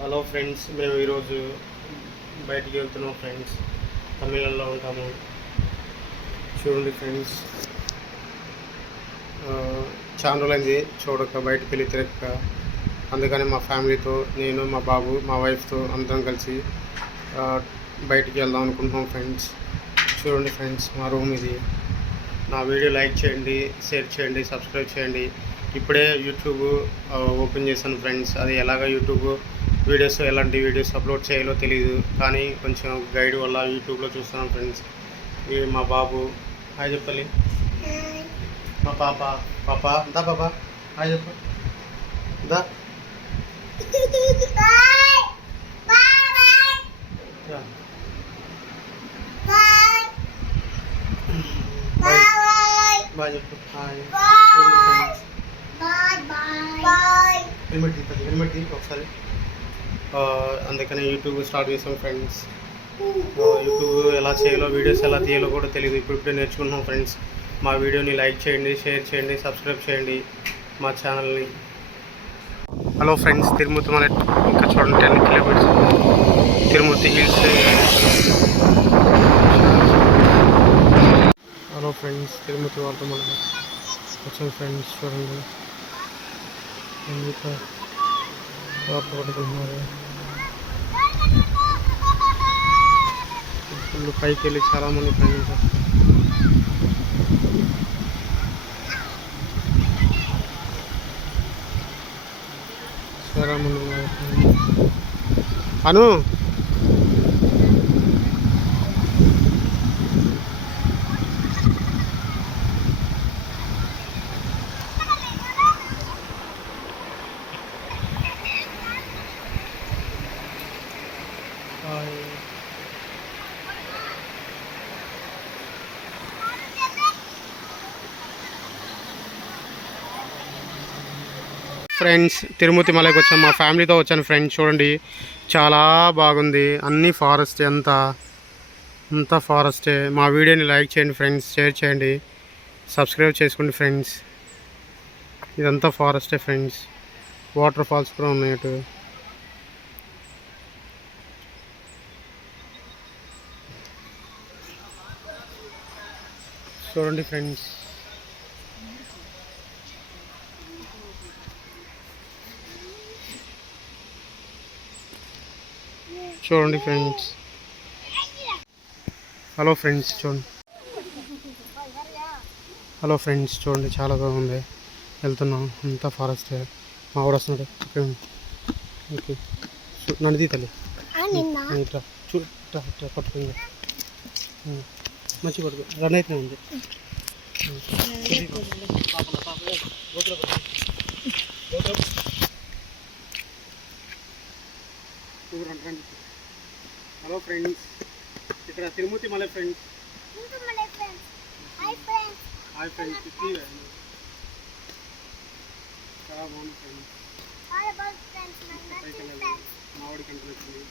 Hello friends, మేము ఈరోజు బయటికి వెళ్తున్నాం ఫ్రెండ్స్. తమిళనాడులో ఉంటాము. చూడండి ఫ్రెండ్స్, చాలా రోజులైంది చూడక, బయటికి వెళ్ళి తిరగక. అందుకని మా ఫ్యామిలీతో, నేను, మా బాబు, మా వైఫ్తో అందరం కలిసి బయటికి వెళ్దాం అనుకుంటున్నాం ఫ్రెండ్స్. చూడండి ఫ్రెండ్స్, మా రూమ్ ఇది. నా వీడియో లైక్ చేయండి, షేర్ చేయండి, సబ్స్క్రైబ్ చేయండి. ఇప్పుడే యూట్యూబ్ ఓపెన్ చేశాను ఫ్రెండ్స్. అది ఎలాగ యూట్యూబ్ వీడియోస్, ఎలాంటి వీడియోస్ అప్లోడ్ చేయాలో తెలియదు, కానీ కొంచెం గైడ్ వల్ల యూట్యూబ్లో చూస్తున్నాను ఫ్రెండ్స్. ఇది మా బాబు. హాయ్ చెప్పాలి. మా పాప. పాప దా, పాప హాయ్ చెప్ప దా. బాయ్ చెప్పు. హాయ్. హెల్మెట్ తీ ఒకసారి. అందుకని యూట్యూబ్ స్టార్ట్ చేసాం ఫ్రెండ్స్. యూట్యూబ్ ఎలా చేయాలో, వీడియోస్ ఎలా తీయాలో కూడా తెలియదు. ఇప్పుడే నేర్చుకుంటున్నాం ఫ్రెండ్స్. మా వీడియోని లైక్ చేయండి, షేర్ చేయండి, సబ్స్క్రైబ్ చేయండి మా ఛానల్ని. హలో ఫ్రెండ్స్, తిరుమతి మన ఇంకా చూడండి 10 కిలోమీటర్స్ తిరుమతి హిల్స్. హలో ఫ్రెండ్స్, తిరుమతి వాళ్ళతో మనం వచ్చాం ఫ్రెండ్స్. చూడండి ఇంకా వాటర్ పడుతున్నారు. ఫుల్ పైకి వెళ్ళి చాలామంది ప్రయాణం చేస్తారు. చాలామంది అను ఫ్రెండ్స్, తిరుమతి మలైకి వచ్చాను. మా ఫ్యామిలీతో వచ్చాను ఫ్రెండ్స్. చూడండి చాలా బాగుంది. అన్నీ ఫారెస్ట్, అంతా ఫారెస్టే. మా వీడియోని లైక్ చేయండి ఫ్రెండ్స్, షేర్ చేయండి, సబ్స్క్రైబ్ చేసుకోండి ఫ్రెండ్స్. ఇదంతా ఫారెస్టే ఫ్రెండ్స్. వాటర్ ఫాల్స్ కూడా ఉన్నాయి అటు. చూడండి ఫ్రెండ్స్. చూడండి ఫ్రెండ్స్. హలో ఫ్రెండ్స్ చూడండి. హలో ఫ్రెండ్స్ చూడండి, చాలా బాగుంది. వెళ్తున్నాం, అంతా ఫారెస్ట్. మా వాడు వస్తున్నాడు. ఓకే నన్ను తీతలే ఇట్లా చూడ పట్టుకుంది. మంచి పట్టుకో, రన్ అయితే ఉంది. హలో ఫ్రెండ్స్, ఇక్కడ తిరుమతి మలై ఫ్రెండ్స్. Hi friends. చాలా బాగుంది ఫ్రెండ్స్. మా వాడికి అనిపిస్తుంది.